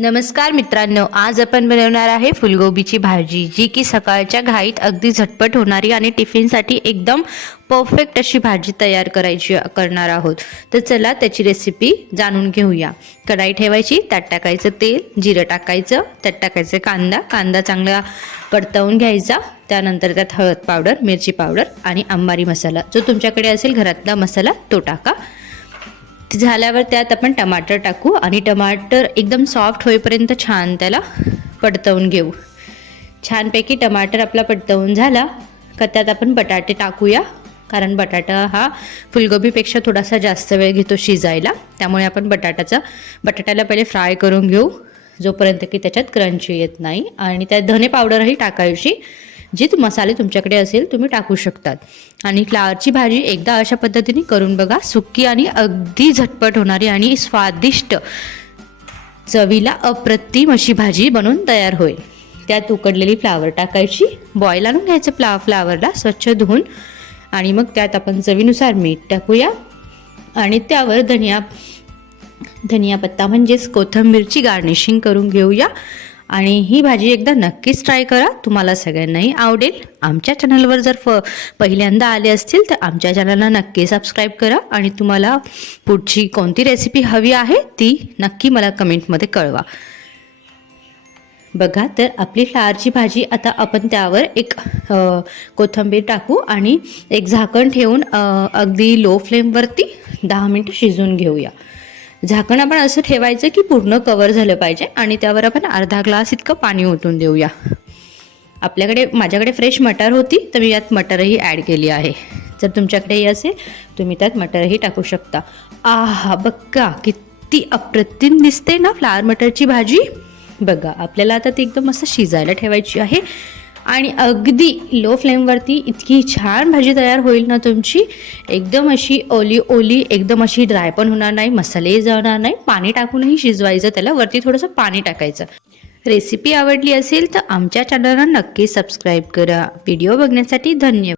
नमस्कार मित्रांनो आज आपण बनवणार आहे फुलगोबीची भाजी जी की सकाळच्या घाईत अगदी झटपट होणारी आणि टिफिनसाठी एकदम परफेक्ट अशी भाजी तयार करायची करणार आहोत. तर चला त्याची रेसिपी जाणून घेऊया. कढाई ठेवायची त्यात टाकायचं तेल जिरं टाकायचं त्यात टाकायचं कांदा कांदा चांगला परतवून घ्यायचा त्यानंतर त्यात हळद पावडर मिरची पावडर आणि अंबारी मसाला. जो तुमच्याकडे असेल घरातला मसाला तो टाका. झाल्यावर त्यात आपण टमाटर टाकू आणि टमाटर एकदम सॉफ्ट होईपर्यंत छान त्याला पडतवून घेऊ. छानपैकी टमाटर आपला पडतवून झाला. का त्यात आपण बटाटे टाकूया. कारण बटाटा हा फुलगोबीपेक्षा थोडासा जास्त वेळ घेतो शिजायला. त्यामुळे आपण बटाट्याचा बटाट्याला पहिले फ्राय करून घेऊ. जोपर्यंत की त्याच्यात क्रंची येत नाही. आणि त्यात धने पावडरही टाकायची. जी मसाले तुमच्याकडे असेल तुम्ही टाकू शकतात. आणि फ्लावरची भाजी एकदा अशा पद्धतीने करून बघा. सुकी आणि अगदी झटपट होणारी आणि स्वादिष्ट चवीला अप्रतिम अशी भाजी बनवून तयार होईल. त्यात उकडलेली फ्लावर टाकायची. बॉईल आणून घ्यायचं फ्ला फ्लावरला स्वच्छ धुवून. आणि मग त्यात आपण चवीनुसार मीठ टाकूया. आणि त्यावर धनिया धनिया पत्ता म्हणजेच कोथिंबीरची गार्निशिंग करून घेऊया. आणि ही भाजी एकदा नक्कीच ट्राय करा. तुम्हाला सगळ्यांनाही आवडेल. आमच्या चॅनलवर जर फ पहिल्यांदा आले असतील तर आमच्या चॅनलला नक्की सबस्क्राईब करा. आणि तुम्हाला पुढची कोणती रेसिपी हवी आहे ती नक्की मला कमेंटमध्ये कळवा. बघा तर आपली फ्लावरची भाजी आता आपण त्यावर एक कोथंबीर कोथिंबीर टाकू आणि एक झाकण ठेवून अगदी लो फ्लेमवरती दहा मिनटं शिजवून घेऊया. झाकण आपण असं ठेवायचं की पूर्ण कवर झालं पाहिजे आणि त्यावर आपण अर्धा ग्लास इतकं पाणी ओतून देऊया. आपल्याकडे माझ्याकडे फ्रेश मटर होती तर मी यात मटरही ॲड केली आहे. जर तुमच्याकडेही असेल तुम्ही त्यात मटरही टाकू शकता. आहा बघा किती अप्रतिम दिसते ना फ्लावर मटरची भाजी. बघा आपल्याला आता ती एकदम असं शिजायला ठेवायची आहे. आणि अगदी लो फ्लेमवरती इतकी छान भाजी तयार होईल ना तुमची. एकदम अशी ओली ओली एकदम अशी ड्राय पण होणार नाही मसालेही जाणार नाही. पाणी टाकूनही शिजवायचं त्याला वरती थोडंसं पाणी टाकायचं. रेसिपी आवडली असेल तर आमच्या चॅनलला नक्की सबस्क्राईब करा. व्हिडिओ बघण्यासाठी धन्यवाद.